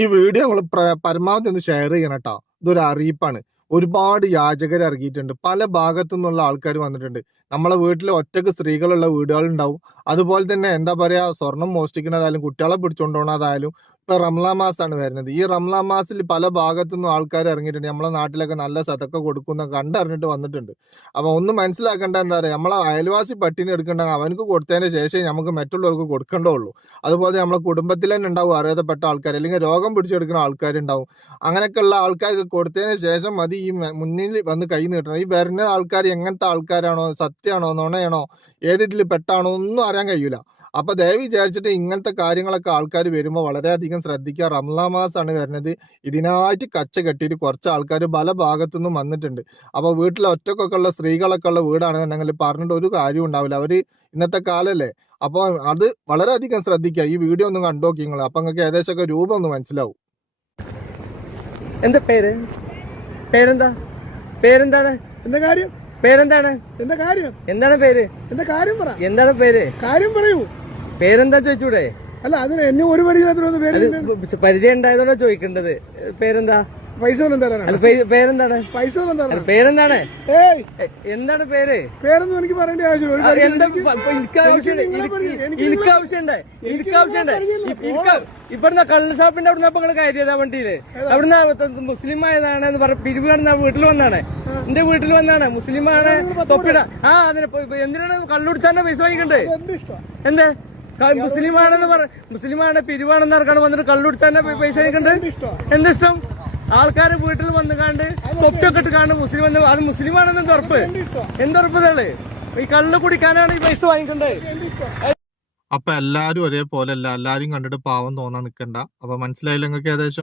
ഈ വീഡിയോ നമ്മൾ പരമാവധി ഒന്ന് ഷെയർ ചെയ്യണം കേട്ടോ. ഇതൊരു അറിയിപ്പാണ്. ഒരുപാട് യാചകർ ഇറങ്ങിയിട്ടുണ്ട്. പല ഭാഗത്തു നിന്നുള്ള ആൾക്കാർ വന്നിട്ടുണ്ട്. നമ്മളെ വീട്ടിൽ ഒറ്റക്ക് സ്ത്രീകളുള്ള വീടുകളുണ്ടാവും. അതുപോലെ തന്നെ എന്താ പറയാ, സ്വർണം മോഷ്ടിക്കുന്നതായാലും കുട്ടികളെ പിടിച്ചുകൊണ്ട് പോകണതായാലും. ഇപ്പൊ റംലാൻ മാസമാണ് വരുന്നത്. ഈ റംലാൻ മാസത്തിൽ പല ഭാഗത്തുനിന്നും ആൾക്കാർ ഇറങ്ങിയിട്ടുണ്ട്. നമ്മളെ നാട്ടിലൊക്കെ നല്ല സതക്ക കൊടുക്കുന്ന കണ്ടറിഞ്ഞിട്ട് വന്നിട്ടുണ്ട്. അപ്പൊ ഒന്ന് മനസ്സിലാക്കേണ്ട എന്താ പറയാ, നമ്മളെ അയൽവാസി പട്ടിണി എടുക്കണ്ടെങ്കിൽ അവനക്ക് കൊടുത്തതിന് ശേഷം നമുക്ക് മറ്റുള്ളവർക്ക് കൊടുക്കേണ്ടതുള്ളൂ. അതുപോലെ നമ്മളെ കുടുംബത്തിൽ തന്നെ ഉണ്ടാവും അറിയാത്തപ്പെട്ട ആൾക്കാർ, അല്ലെങ്കിൽ രോഗം പിടിച്ചെടുക്കുന്ന ആൾക്കാരുണ്ടാവും. അങ്ങനെയൊക്കെയുള്ള ആൾക്കാർക്ക് കൊടുത്തതിന് ശേഷം മതി ഈ മുന്നിൽ വന്ന് കൈ നീട്ടണം. ഈ വരുന്ന ആൾക്കാർ എങ്ങനത്തെ ആൾക്കാരാണോ, സത്യമാണോ, നുണയാണോ, ഏതിൽ പെട്ടാണോ ഒന്നും അറിയാൻ കഴിയൂല. അപ്പൊ ദയവ് വിചാരിച്ചിട്ട് ഇങ്ങനത്തെ കാര്യങ്ങളൊക്കെ ആൾക്കാർ വരുമ്പോൾ വളരെയധികം ശ്രദ്ധിക്കുക. റംലാൻ മാസമാണ് വരുന്നത്. ഇതിനായിട്ട് കച്ച കെട്ടിയിട്ട് കുറച്ച് ആൾക്കാർ പല ഭാഗത്തുനിന്നും വന്നിട്ടുണ്ട്. അപ്പൊ വീട്ടിൽ ഒറ്റക്കൊക്കെ ഉള്ള സ്ത്രീകളൊക്കെ ഉള്ള വീടാണെന്നുണ്ടെങ്കിൽ പറഞ്ഞിട്ട് ഒരു കാര്യം ഉണ്ടാവില്ല. അവര് ഇന്നത്തെ കാലല്ലേ. അപ്പോൾ അത് വളരെയധികം ശ്രദ്ധിക്കുക. ഈ വീഡിയോ ഒന്ന് കണ്ടോക്കി നിങ്ങൾ. അപ്പൊ നിങ്ങൾക്ക് ഏകദേശമൊക്കെ രൂപം ഒന്ന് മനസ്സിലാവും. എന്താ പേര്? പേരെന്താ? പേരെന്താണ്? എന്താ കാര്യം? പേരെന്താണ്? എന്താ കാര്യം? എന്താണ് പേര്? എന്താ കാര്യം പറ. എന്താണ് പേര്? കാര്യം പറയൂ. പേരെന്താ ചോദിച്ചൂടെ? അല്ല, അതിന് എന്നെ ഒരു പരിചയത്തിലൊന്നും പേര് പരിചയം ഉണ്ടായതോടെ ചോദിക്കേണ്ടത്. പേരെന്താ? പൈസ ഒന്നും തരാനാണ്. പേരെന്താണ്? പൈസ ഒന്നും തരാനാണ്. പേരെന്താണ്? ഏയ്, എന്താണ് പേര്? പേരൊന്നും എനിക്ക് പറയേണ്ട ആവശ്യമില്ല. എനിക്ക് ആവശ്യമുണ്ട്. ഇവിടുന്ന് കള്ള് ഷാപ്പിന്റെ അവിടുന്ന് അപ്പൊ നിങ്ങള് കയറിയതാ വണ്ടിയില്. അവിടുന്ന് മുസ്ലിം ആയതാണെന്ന് പറഞ്ഞ പിരിവാണ് വീട്ടിൽ വന്നാണ്. എന്റെ വീട്ടിൽ വന്നാണ്. മുസ്ലിമാണ് തൊപ്പിട. അതിന് എന്തിനാണ് കള്ളുടിച്ചാന്റെ പൈസ വാങ്ങിക്കണ്ടേ? എന്തേ? മുസ്ലിമാണെന്ന് മുസ്ലിമാണ് പിരിവാണെന്ന് ഇറക്കാണ് വന്നിട്ട് കള്ളുടിച്ചാന്റെ പൈസ വാങ്ങിക്കണ്ടേ? എന്തിഷ്ടം? ആൾക്കാര് വീട്ടിൽ വന്ന് കണ്ട് തൊപ്പിയൊക്കെ ഇട്ട് കാണും മുസ്ലിം എന്ന്. അത് മുസ്ലിമാണെന്ന് എന്തുറപ്പ്? എന്തുറപ്പ് ഇതല്ലേ? ഈ കള്ള് കുടിക്കാനാണ് ഈ പൈസ വാങ്ങിക്കണ്ടേ? അപ്പൊ എല്ലാരും ഒരേപോലെ അല്ല. എല്ലാരും കണ്ടിട്ട് പാവം തോന്നാൻ നിൽക്കണ്ട. അപ്പൊ മനസ്സിലായില്ല നിങ്ങൾക്ക് ഏകദേശം?